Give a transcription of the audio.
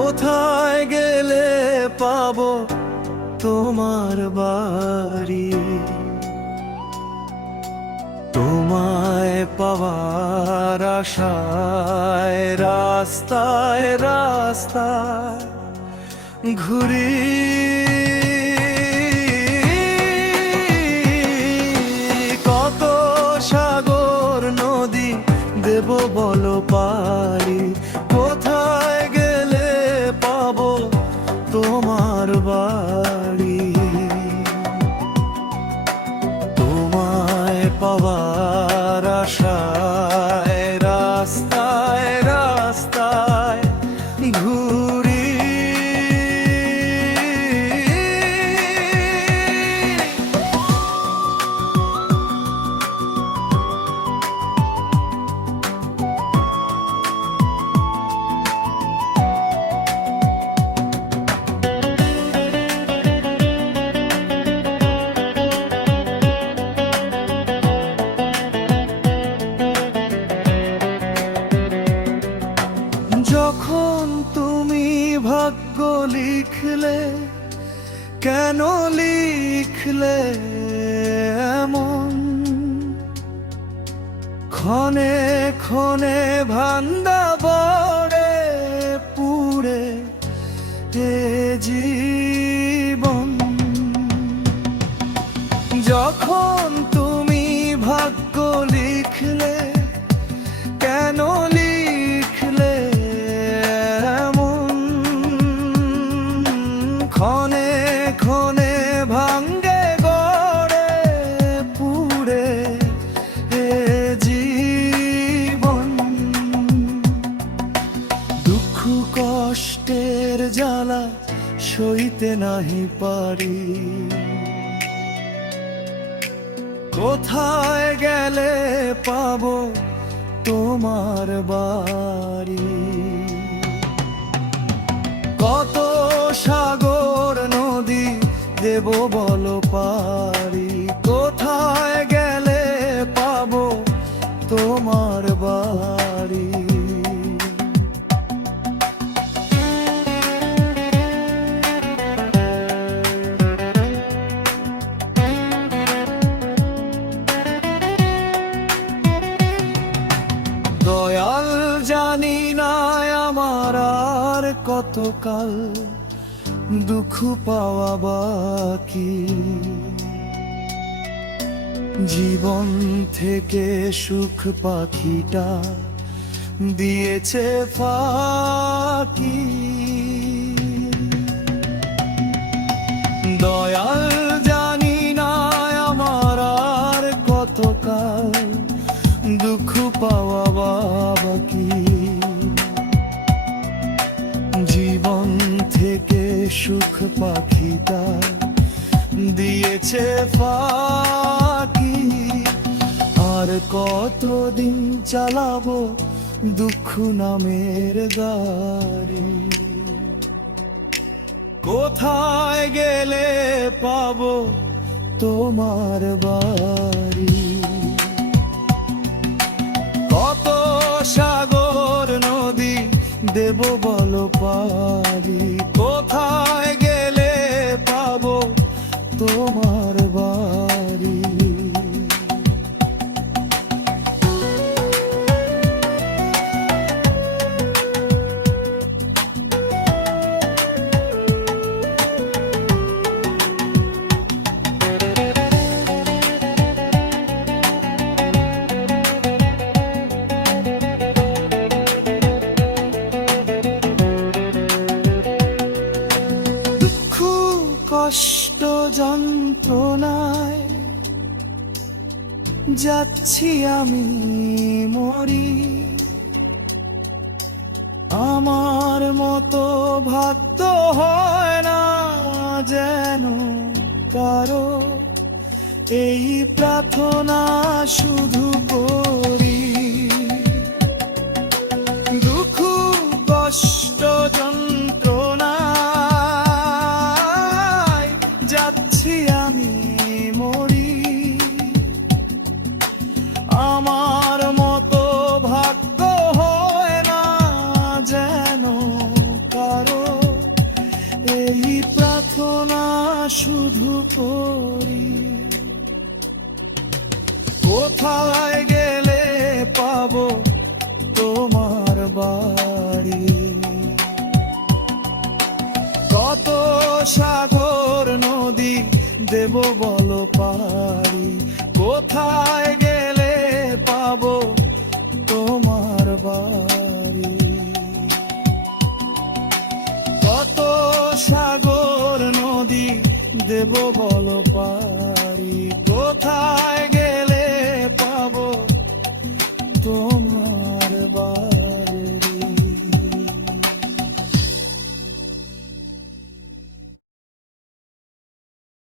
কোথায় গেলে পাবো তোমার বাড়ি? তোমায় পাওয়ার আশায় রাস্তায় রাস্তায় ঘুরি। কত সাগর নদী দেব বলো পারি? কোথায় গেলে পাবো তোমার বাড়ি? তোমায় পাওয়ার আশায় রাস্তায় রাস্তায় ঘুরি। যখন তুমি ভাগ্য লিখলে, কেন লিখলে এমন? ক্ষণে ক্ষণে ভান্দা বড়ে পুড়ে এ জীবন। যখন তুমি ভাগ্য লিখলে, কেন লিখলে এমন? ক্ষণে ক্ষণে ভাঙ্গে গড়ে পুড়ে এ জীবন। দুঃখ কষ্টের জ্বালা সইতে নাহি পারি। কোথায় গেলে পাবো তোমার বাড়ি? কত সাগর নদী দেব বলো পারি? কোথায় গেলে পাবো তোমার বাড়ি? দয়াল জানি না আমার আর কতকাল দুঃখ পাওয়া বাকি। জীবন থেকে সুখ পাখিটা দিয়েছে ফাঁকি। দয়াল জানি না আমার আর কতকাল দুঃখ পাওয়া বাকি। জীবন থেকে সুখ পাখিটা দিয়েছে ফাঁকি। আর কতদিন চালাবো দুঃখ নামের গাড়ি? কোথায় গেলে পাবো তোমার বাড়ি? কত সাগর নদী দেব বলো পারি? কোথায় গেলে পাবো তোমার বাড়ি? কষ্ট যন্ত্রণায় যাচ্ছি আমি মরি। আমার মতো ভাগ্য হয় না যেন কারো, এই প্রার্থনা শুধু করি। দুঃখ কষ্ট যন্ত্রণায় যাচ্ছি আমি মরি। আমার মতো ভাগ্য হয় না যেন কারো, শুধু করি। কোথায় গেলে পাবো তোমার বাড়ি? কত সাগর নদী দেব বলো পারি? কোথায় গেলে পাবো তোমার বাড়ি? কত সাগর নদী দেব বলো পারি? কোথায় গেলে